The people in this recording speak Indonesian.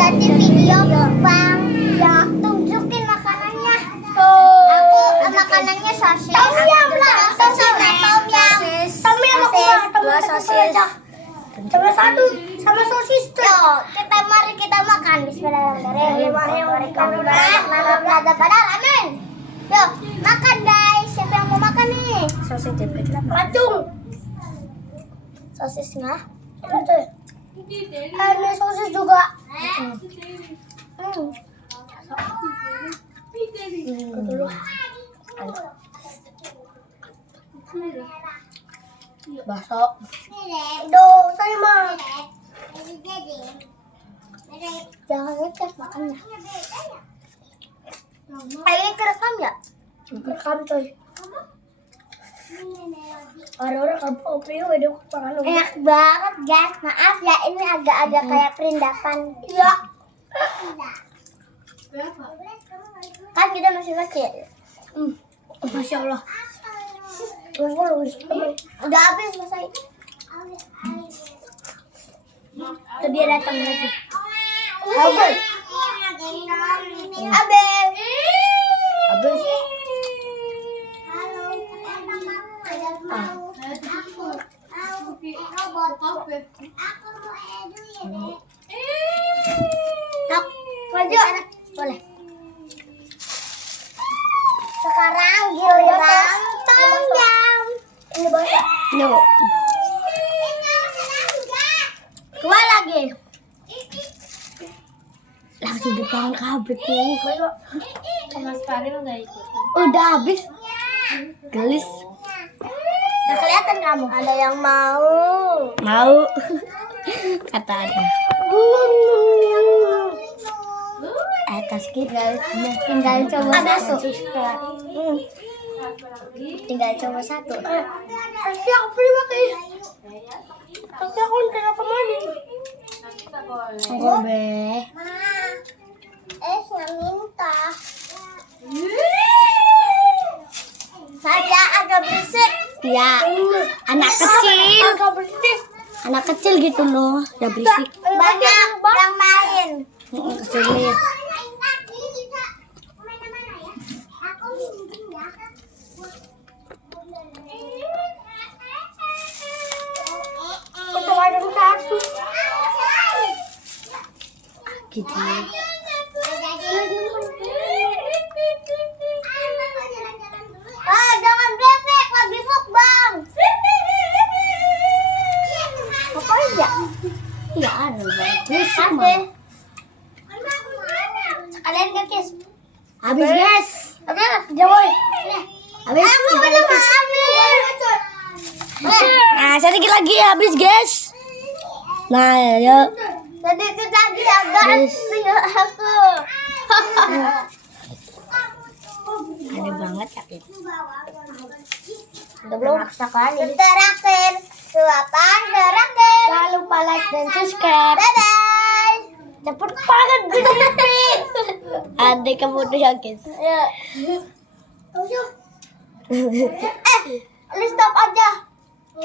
ganti video bang. Ya, tunjukin makanannya. Aku makanannya sosis. Tom yum lah. Sosis tom yum. Tom yum dua sosis. Coba satu sama sosis tuh. Yo, mari kita makan. Bismillahirrahmanirrahim. Amin. Yo, makan guys. Siapa yang mau makan nih? Sosis jepit lah. Patung. Sosisnya. Ini sosis juga. Bakso. Duh, saya mah. Jangan ngecek makannya. Ayo kerekam ya? Rekam coy. Orang-orang kampung Oprio udah makan lu. Enak banget guys. Maaf ya, ini agak-agak kayak perindapan. Iya. Kan kita masih kecil. Masya Allah. Udah habis selesai. Tuh dia datang lagi. Abel. Abel. Habis. Nak, maju. Boleh. Sekarang giliran tom yum. Ini boleh. No. Dua lagi. Langsung dipangan kabeh tuh. Sama sekali enggak ikut. Udah habis. Gelis. Nggak kelihatan kamu. Ada yang mau. Mau. Kata ada. Atas kita Tinggal coba ada satu. Tinggal coba satu. Pasti aku beli pakai. Pasti aku tidak kemana. Gobe. Esnya minta. Saya agak berisik. Ya, anak kecil. Agak berisik. Anak kecil gitu loh, ya berisik. Banyak yang main. Kesini. Gitu. Ah, jangan berisik, lagi mukbang. Apa aja? Iya, ada banget. Kalian gak kis? Habis, guys. Habis, Jawoy. Habis. Kamu belum habis. Nah, sedikit lagi habis, guys. Nah, yuk. Sedikit lagi agak Habis. tinggal aku. Ada banget sakit. Udah belum? Terakhir. Suapan terakhir. Jangan lupa like dan subscribe. Bye-bye. Cepet banget gede. Adek kamu udah ya, guys. Lu stop aja.